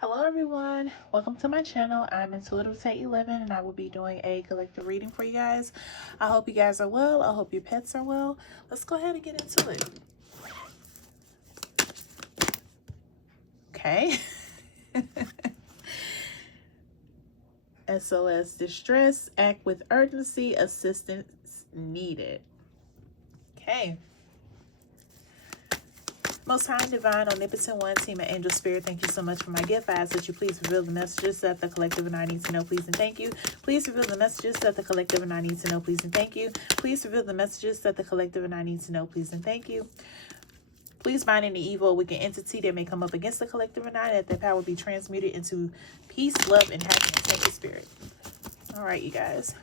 Hello everyone, welcome to my channel. I'm Intuitive Tay 11 and I will be doing a collective reading for you guys. I hope you guys are well. I hope your pets are well. Let's go ahead and get into it. Okay. SOS distress, act with urgency, assistance needed. Okay. Most High, Divine, Omnipotent One, Team of Angel Spirit, thank you so much for my gift. I ask that you please reveal the messages that the collective and I need to know, please and thank you. Please reveal the messages that the collective and I need to know, please and thank you. Please reveal the messages that the collective and I need to know, please and thank you. Please bind any evil, wicked entity that may come up against the collective and I, that their power be transmuted into peace, love, and happiness. Thank you, Spirit. All right, you guys.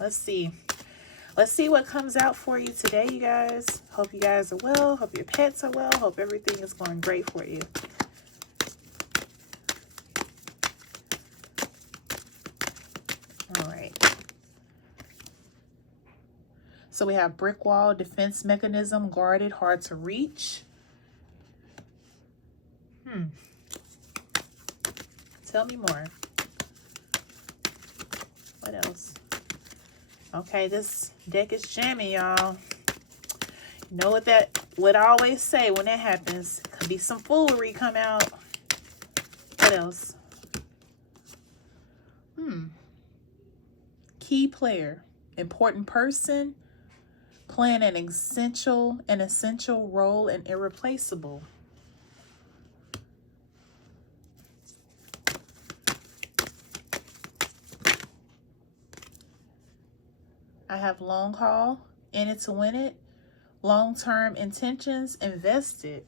Let's see. Let's see what comes out for you today, you guys. Hope you guys are well. Hope your pets are well. Hope everything is going great for you. All right. So we have brick wall, defense mechanism, guarded, hard to reach. Tell me more. What else? Okay, this deck is jammy, y'all. You know what I always say when that happens. Could be some foolery come out. What else? Key player. Important person. Playing an essential role and irreplaceable. I have long haul, in it to win it, long-term intentions, invested.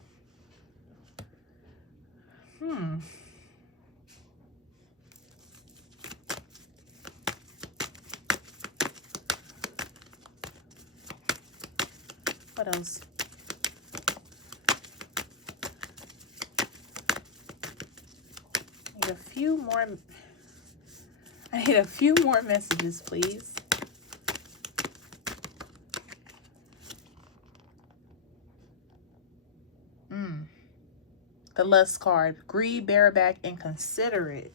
What else? I need a few more messages, please. The lust card. Greed, bareback, and considerate.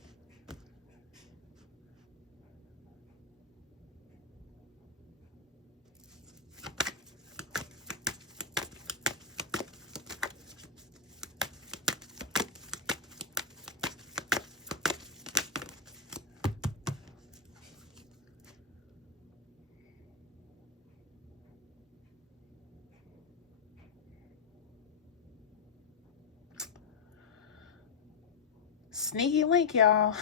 Sneaky link, y'all.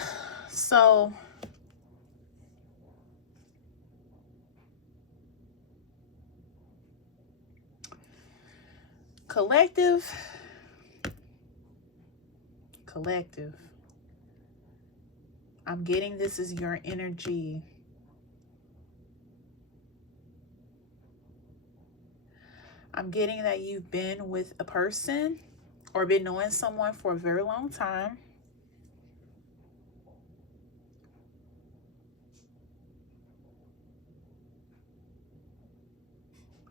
So collective. I'm getting this is your energy. I'm getting that you've been with a person or been knowing someone for a very long time.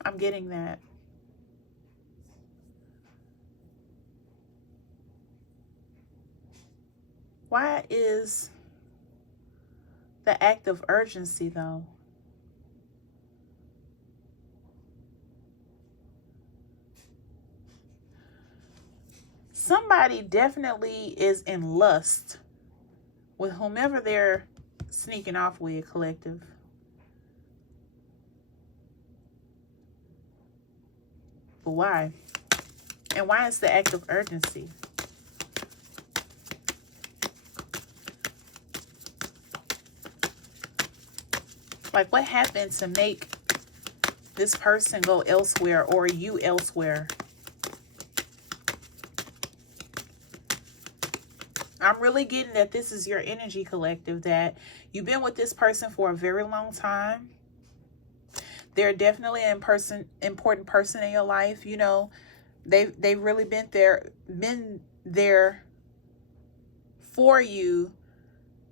I'm getting that. Why is the act of urgency, though? Somebody definitely is in lust with whomever they're sneaking off with, collective. But why? And why is the act of urgency? Like, what happened to make this person go elsewhere or you elsewhere? I'm really getting that this is your energy, collective, that you've been with this person for a very long time. They're definitely an important person in your life. You know, they've really been there for you,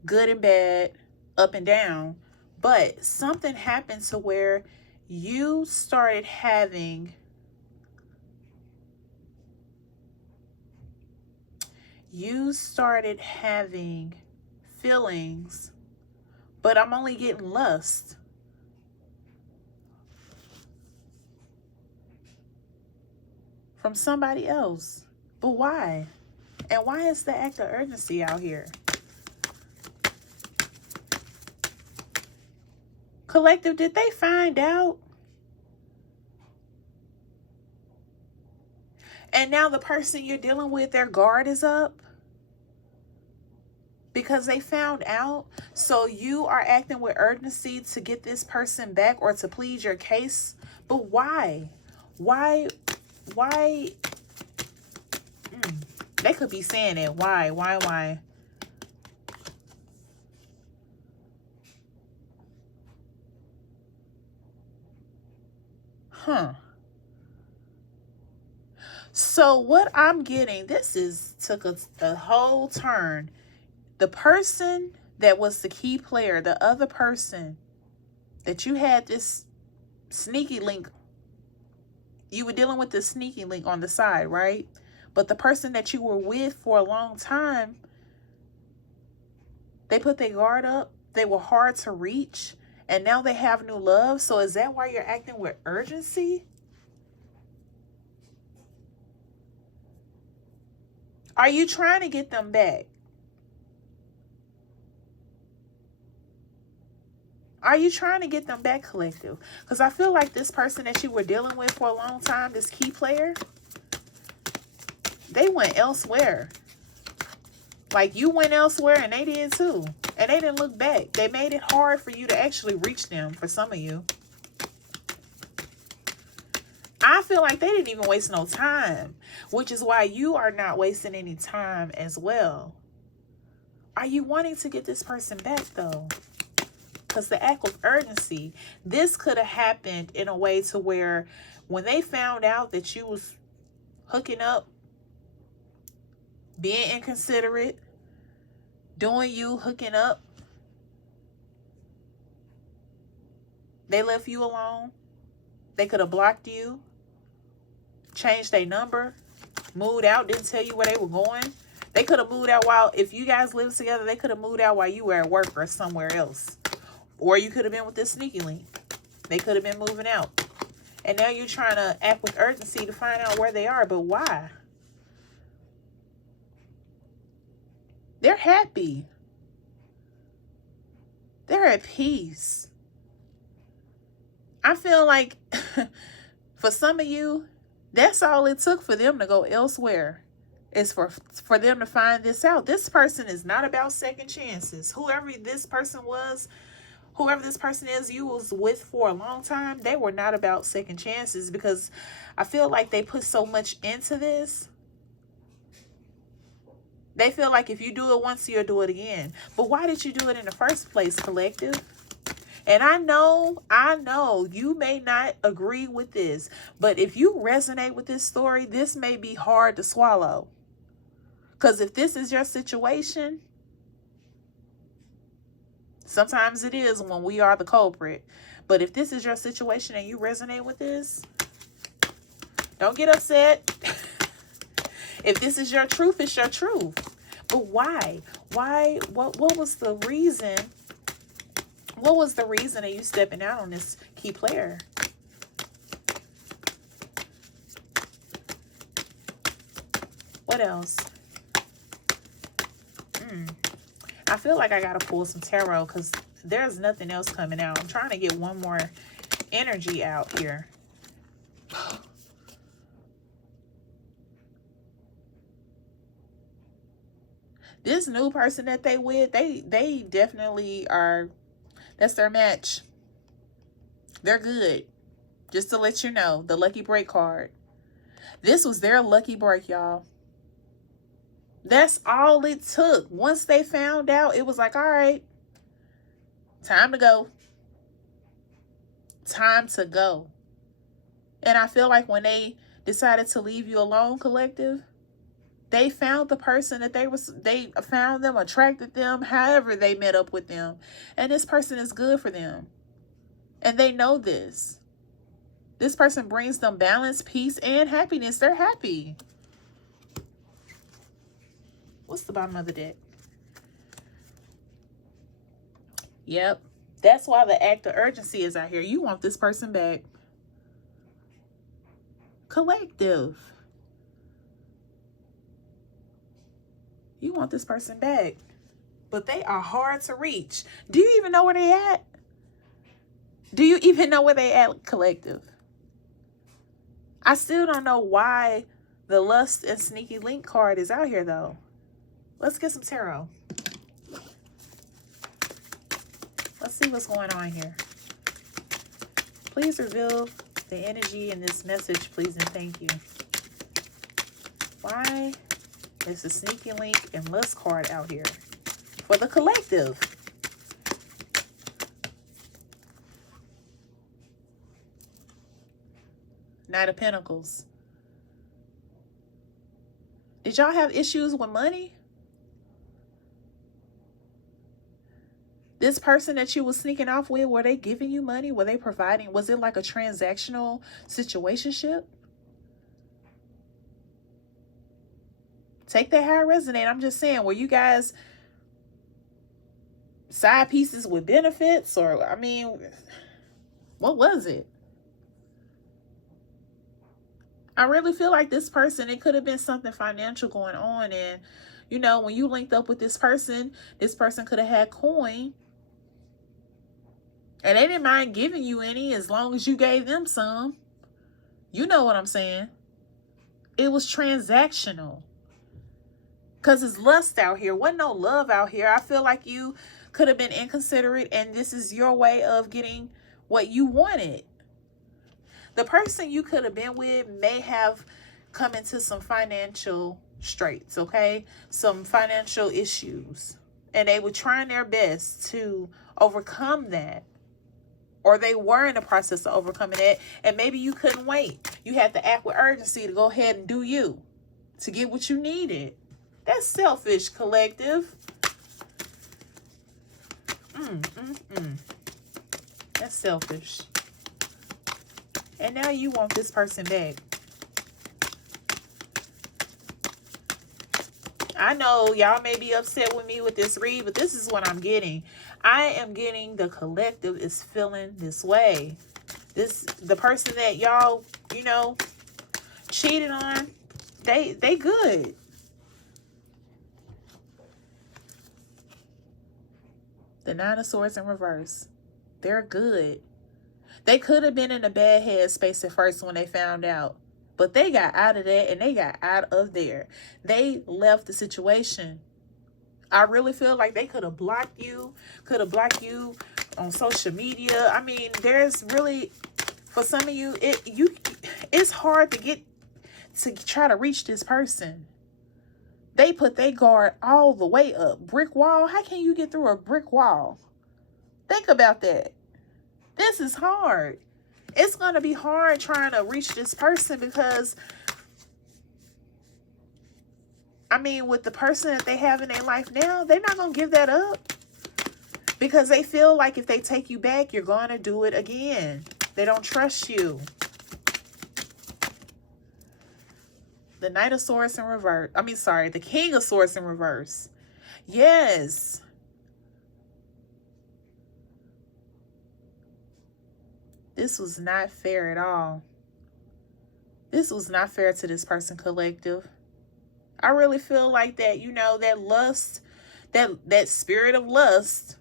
good and bad, up and down. But something happened to where you started having you started having feelings, but I'm only getting lust. From somebody else. But why? And why is the act of urgency out here? Collective, did they find out? And now the person you're dealing with, their guard is up because they found out. So you are acting with urgency to get this person back or to plead your case. But why? Why? They could be saying it. Why? Huh. So what I'm getting, took a whole turn. The person that was the key player, the other person that you had this sneaky link, you were dealing with this sneaky link on the side, right? But the person that you were with for a long time, they put their guard up. They were hard to reach. And now they have new love. So is that why you're acting with urgency? Are you trying to get them back? Are you trying to get them back, collective? Because I feel like this person that you were dealing with for a long time, this key player, they went elsewhere. Like you went elsewhere and they did too. And they didn't look back. They made it hard for you to actually reach them, for some of you. I feel like they didn't even waste no time, which is why you are not wasting any time as well. Are you wanting to get this person back though? Because the act of urgency, this could have happened in a way to where when they found out that you was hooking up, being inconsiderate, doing you, hooking up, they left you alone. They could have blocked you, changed their number, moved out, didn't tell you where they were going. They could have moved out while, if you guys lived together, they could have moved out while you were at work or somewhere else. Or you could have been with this sneaky link. They could have been moving out. And now you're trying to act with urgency to find out where they are. But why? They're happy. They're at peace. I feel like for some of you, that's all it took for them to go elsewhere. Is for them to find this out. This person is not about second chances. Whoever this person is you was with for a long time, they were not about second chances, because I feel like they put so much into this. They feel like if you do it once, you'll do it again. But why did you do it in the first place, collective? And I know you may not agree with this, but if you resonate with this story, this may be hard to swallow. Because if this is your situation, sometimes it is when we are the culprit. But if this is your situation and you resonate with this, don't get upset. If this is your truth, it's your truth. But why? Why? What was the reason? What was the reason of you stepping out on this key player? What else? I feel like I gotta pull some tarot because there's nothing else coming out. I'm trying to get one more energy out here. This new person that they with, they definitely are, that's their match. They're good. Just to let you know, the lucky break card. This was their lucky break, y'all. That's all it took. Once they found out, it was like, all right, time to go. Time to go. And I feel like when they decided to leave you alone, collective, they found the person that they found them, attracted them, however they met up with them. And this person is good for them. And they know this. This person brings them balance, peace, and happiness. They're happy. What's the bottom of the deck? Yep. That's why the act of urgency is out here. You want this person back. Collective. You want this person back. But they are hard to reach. Do you even know where they at? Do you even know where they at, collective? I still don't know why the lust and sneaky link card is out here, though. Let's get some tarot. Let's see what's going on here. Please reveal the energy in this message, please, and thank you. Why is the sneaky link and lust card out here for the collective? Knight of Pentacles. Did y'all have issues with money? This person that you was sneaking off with, were they giving you money? Were they providing? Was it like a transactional situationship? Take that how it resonate. I'm just saying, were you guys side pieces with benefits? Or, I mean, what was it? I really feel like this person, it could have been something financial going on. And, you know, when you linked up with this person could have had coin. And they didn't mind giving you any as long as you gave them some. You know what I'm saying? It was transactional. Because it's lust out here. Wasn't no love out here. I feel like you could have been inconsiderate and this is your way of getting what you wanted. The person you could have been with may have come into some financial straits, okay? Some financial issues. And they were trying their best to overcome that. Or they were in the process of overcoming it. And maybe you couldn't wait. You had to act with urgency to go ahead and do you. To get what you needed. That's selfish, collective. That's selfish. And now you want this person back. I know y'all may be upset with me with this read, but this is what I'm getting. I am getting the collective is feeling this way. The person that y'all, you know, cheated on, they good. The Nine of Swords in reverse. They're good. They could have been in a bad headspace at first when they found out. But they got out of that and they got out of there. They left the situation. I really feel like they could have blocked you. Could have blocked you on social media. I mean, there's really, for some of you, it's hard to try to reach this person. They put their guard all the way up. Brick wall. How can you get through a brick wall? Think about that. This is hard. It's going to be hard trying to reach this person because, I mean, with the person that they have in their life now, they're not going to give that up. Because they feel like if they take you back, you're going to do it again. They don't trust you. The Knight of Swords in reverse. The King of Swords in reverse. Yes. This was not fair at all. This was not fair to this person, collective. I really feel like that, you know, that lust, that spirit of lust,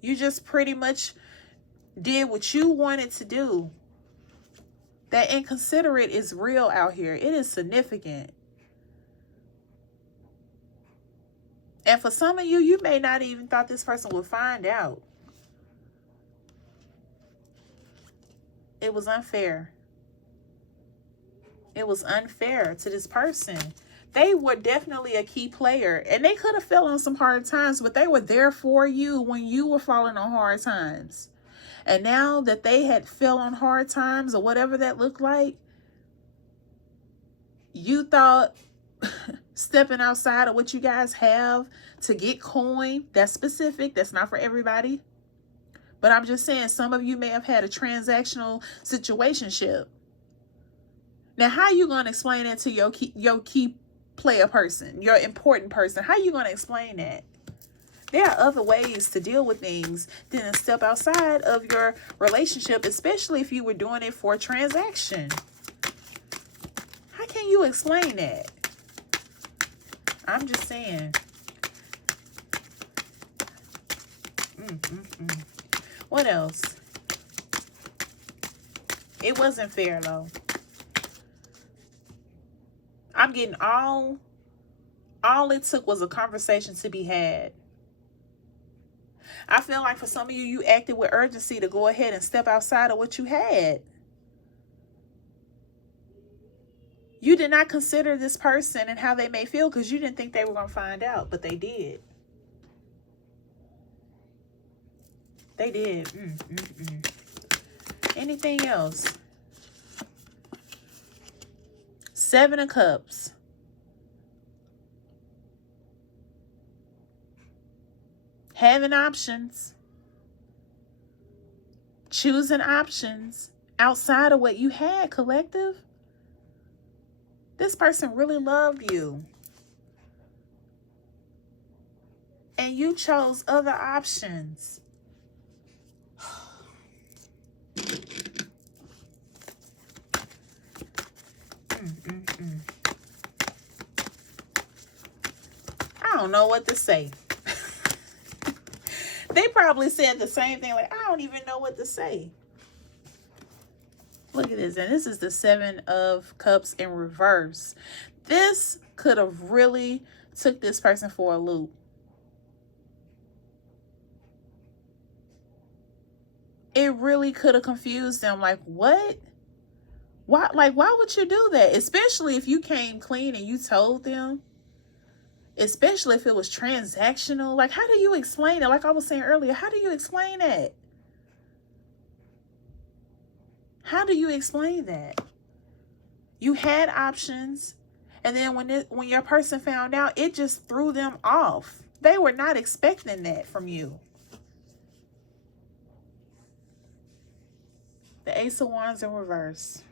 you just pretty much did what you wanted to do. That inconsiderate is real out here. It is significant. And for some of you, you may not even thought this person would find out. It was unfair. It was unfair to this person. They were definitely a key player. And they could have fell on some hard times, but they were there for you when you were falling on hard times. And now that they had fell on hard times or whatever that looked like, you thought stepping outside of what you guys have to get coin, that's specific, that's not for everybody. But I'm just saying, some of you may have had a transactional situationship. Now, how you going to explain that to your key player person, your important person. How are you going to explain that? There are other ways to deal with things than to step outside of your relationship, especially if you were doing it for a transaction. How can you explain that? I'm just saying. What else? It wasn't fair, though. I'm getting all it took was a conversation to be had. I feel like for some of you, you acted with urgency to go ahead and step outside of what you had. You did not consider this person and how they may feel because you didn't think they were going to find out, but they did. They did. Anything else? 7 of Cups. Having options. Choosing options outside of what you had, collective. This person really loved you. And you chose other options. I don't know what to say. They probably said the same thing, like, I don't even know what to say. Look at this. And this is the 7 of Cups in reverse. This could have really took this person for a loop. It really could have confused them. Like, what? Why? Like, why would you do that? Especially if you came clean and you told them. Especially if it was transactional. Like, how do you explain it? Like I was saying earlier, how do you explain that? How do you explain that? You had options, and then when your person found out, it just threw them off. They were not expecting that from you. The Ace of Wands in reverse.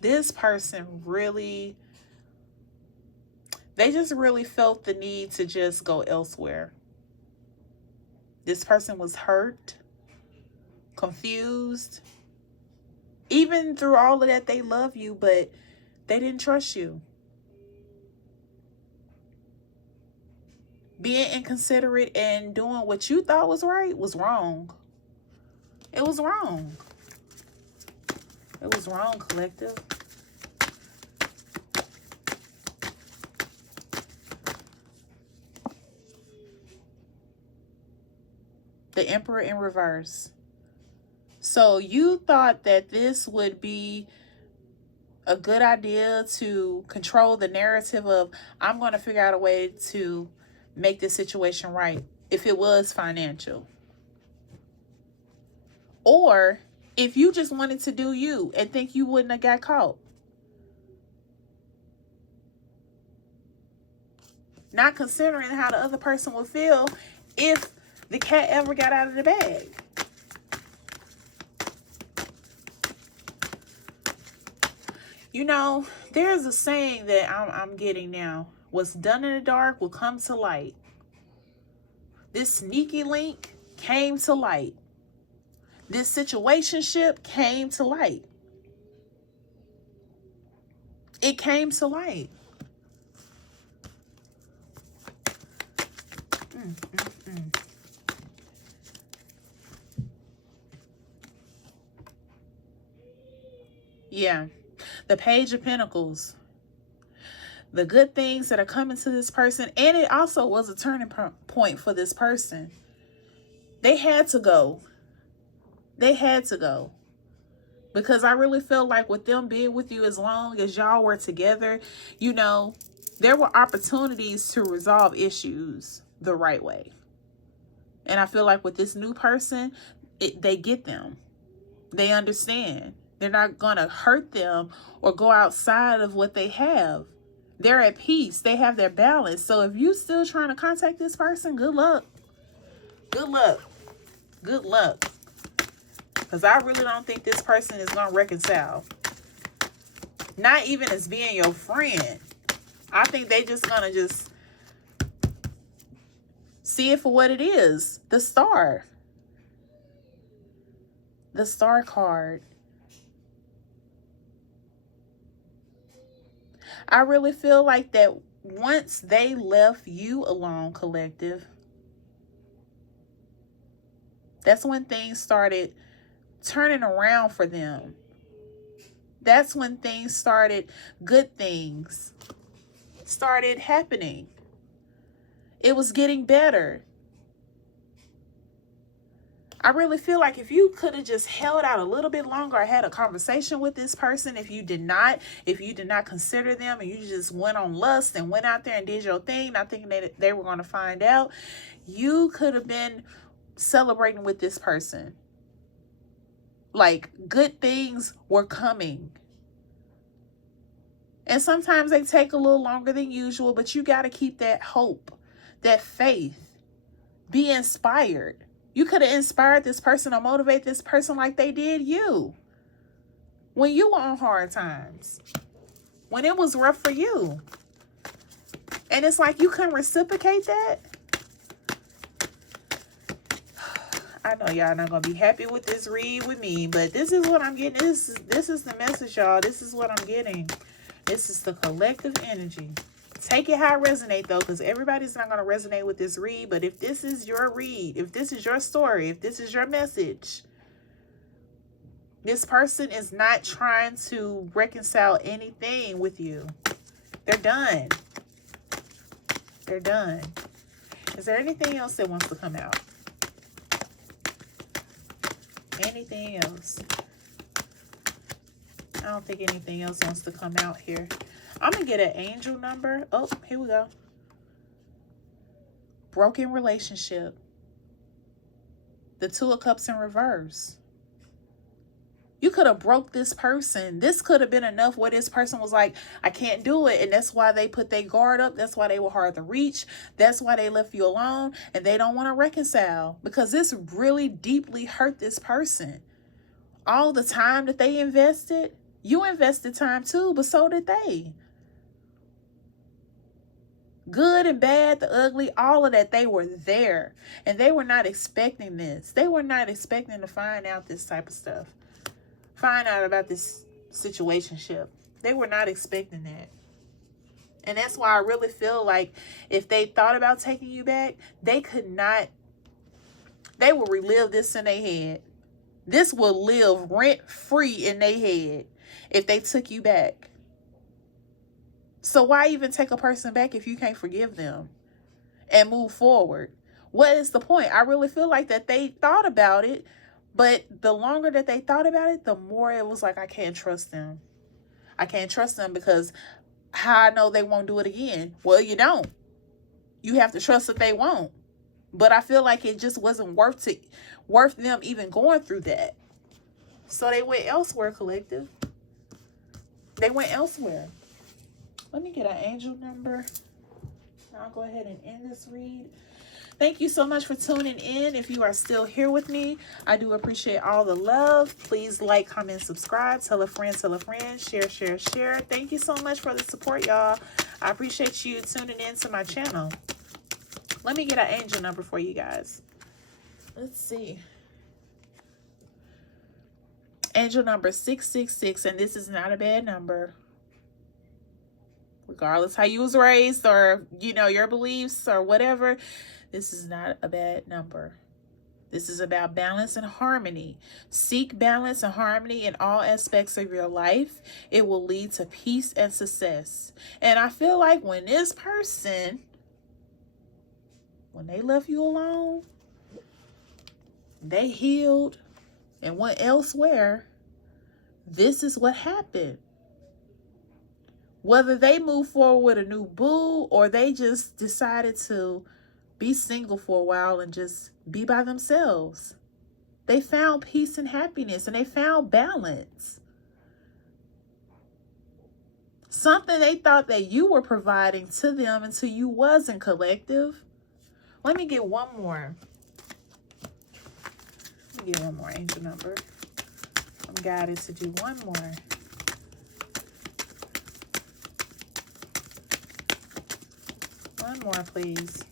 This person really, they just really felt the need to just go elsewhere. This person was hurt, confused. Even through all of that, they love you, but they didn't trust you. Being inconsiderate and doing what you thought was right was wrong. It was wrong. It was wrong, collective. The Emperor in reverse. So you thought that this would be a good idea to control the narrative of, I'm going to figure out a way to make this situation right, if it was financial. Or if you just wanted to do you and think you wouldn't have got caught. Not considering how the other person would feel if the cat ever got out of the bag. You know, there's a saying that I'm getting now. What's done in the dark will come to light. This sneaky link came to light. This situationship came to light. It came to light. Yeah. The Page of Pentacles. The good things that are coming to this person. And it also was a turning point for this person. They had to go. They had to go. Because I really feel like with them being with you as long as y'all were together, you know, there were opportunities to resolve issues the right way. And I feel like with this new person, they get them. They understand. They're not going to hurt them or go outside of what they have. They're at peace. They have their balance. So if you're still trying to contact this person, good luck. Good luck. Good luck. Because I really don't think this person is going to reconcile. Not even as being your friend. I think they just going to just see it for what it is. The Star. The Star card. I really feel like that once they left you alone, collective, that's when things started turning around for them. That's when things started, good things started happening. It was getting better. I really feel like if you could have just held out a little bit longer or had a conversation with this person, if you did not consider them and you just went on lust and went out there and did your thing, not thinking that they were going to find out, you could have been celebrating with this person. Like, good things were coming. And sometimes they take a little longer than usual, but you got to keep that hope, that faith. Be inspired. You could have inspired this person or motivate this person like they did you. When you were on hard times. When it was rough for you. And it's like you couldn't reciprocate that. I know y'all not going to be happy with this read with me, but this is what I'm getting. This is the message, y'all. This is what I'm getting. This is the collective energy. Take it how it resonates, though, because everybody's not going to resonate with this read. But if this is your read, if this is your story, if this is your message, this person is not trying to reconcile anything with you. They're done. They're done. Is there anything else that wants to come out? Anything else? I don't think anything else wants to come out here. I'm going to get an angel number. Oh, here we go. Broken relationship. The Two of Cups in reverse. You could have broke this person. This could have been enough where this person was like, I can't do it. And that's why they put their guard up. That's why they were hard to reach. That's why they left you alone. And they don't want to reconcile. Because this really deeply hurt this person. All the time that they invested. You invested time too, but so did they. Good and bad, the ugly, all of that, they were there. And they were not expecting this. They were not expecting to find out this type of stuff. Find out about this situationship. They were not expecting that. And that's why I really feel like if they thought about taking you back, they could not. They will relive this in their head. This will live rent-free in their head if they took you back. So why even take a person back if you can't forgive them and move forward? What is the point? I really feel like that they thought about it, but the longer that they thought about it, the more it was like, I can't trust them. I can't trust them because how I know they won't do it again? Well, you don't. You have to trust that they won't. But I feel like it just wasn't worth them even going through that. So they went elsewhere, collective. They went elsewhere. Let me get an angel number. I'll go ahead and end this read. Thank you so much for tuning in. If you are still here with me, I do appreciate all the love. Please like, comment, subscribe. Tell a friend, share, share, share. Thank you so much for the support, y'all. I appreciate you tuning in to my channel. Let me get an angel number for you guys. Let's see. Angel number 666, and this is not a bad number. Regardless how you was raised or, you know, your beliefs or whatever, this is not a bad number. This is about balance and harmony. Seek balance and harmony in all aspects of your life. It will lead to peace and success. And I feel like when this person, when they left you alone, they healed and went elsewhere. This is what happened. Whether they move forward with a new boo or they just decided to be single for a while and just be by themselves. They found peace and happiness and they found balance. Something they thought that you were providing to them until you wasn't, collective. Let me get one more. Let me get one more angel number. I'm guided to do one more. One more, please.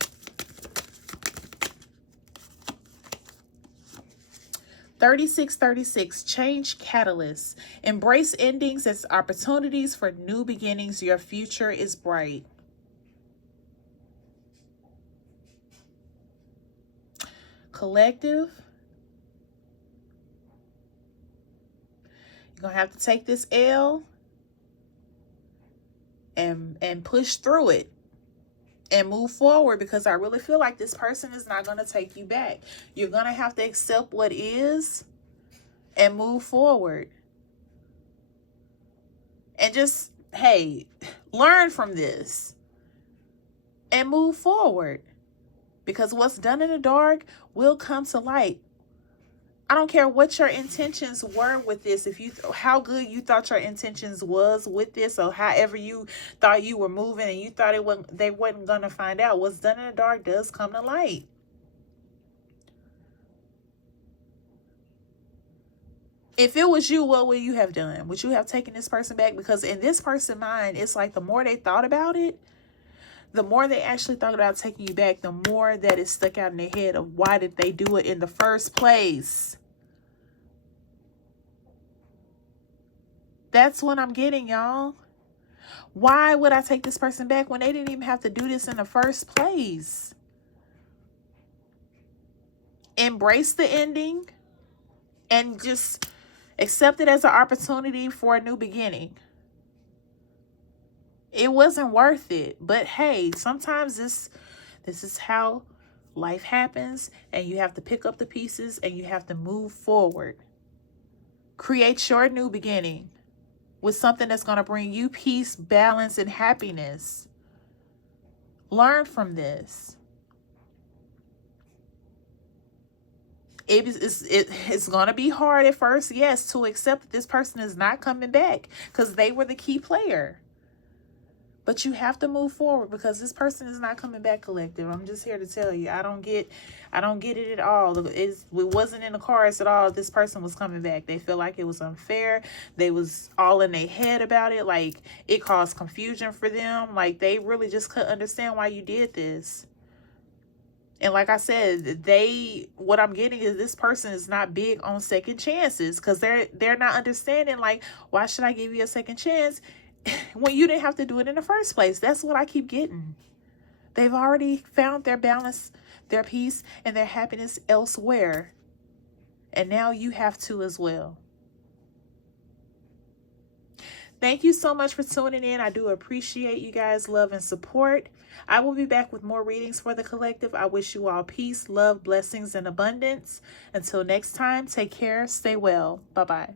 $36.36. Change catalyst. Embrace endings as opportunities for new beginnings. Your future is bright. Collective. You're going to have to take this L and push through it and move forward, because I really feel like this person is not going to take you back. You're going to have to accept what is and move forward. And just, hey, learn from this and move forward, because what's done in the dark will come to light. I don't care what your intentions were with this. If you, how good you thought your intentions was with this, or however you thought you were moving and you thought they wasn't going to find out, what's done in the dark does come to light. If it was you, what would you have done? Would you have taken this person back? Because in this person's mind, it's like the more they thought about it, the more they actually thought about taking you back, the more that it stuck out in their head of why did they do it in the first place. That's what I'm getting, y'all. Why would I take this person back when they didn't even have to do this in the first place? Embrace the ending and just accept it as an opportunity for a new beginning. It wasn't worth it, but hey, sometimes this is how life happens, and you have to pick up the pieces and you have to move forward. Create your new beginning with something that's going to bring you peace, balance, and happiness. Learn from this. It's going to be hard at first, yes, to accept that this person is not coming back because they were the key player. But you have to move forward, because this person is not coming back, collective. I'm just here to tell you, I don't get it at all. It wasn't in the cards at all. This person was coming back. They feel like it was unfair. They was all in their head about it. Like, it caused confusion for them. Like, they really just couldn't understand why you did this. And like I said, what I'm getting is this person is not big on second chances, because they're not understanding, like, why should I give you a second chance when you didn't have to do it in the first place? That's what I keep getting. They've already found their balance, their peace, and their happiness elsewhere. And now you have to as well. Thank you so much for tuning in. I do appreciate you guys' love and support. I will be back with more readings for the collective. I wish you all peace, love, blessings, and abundance. Until next time, take care. Stay well. Bye-bye.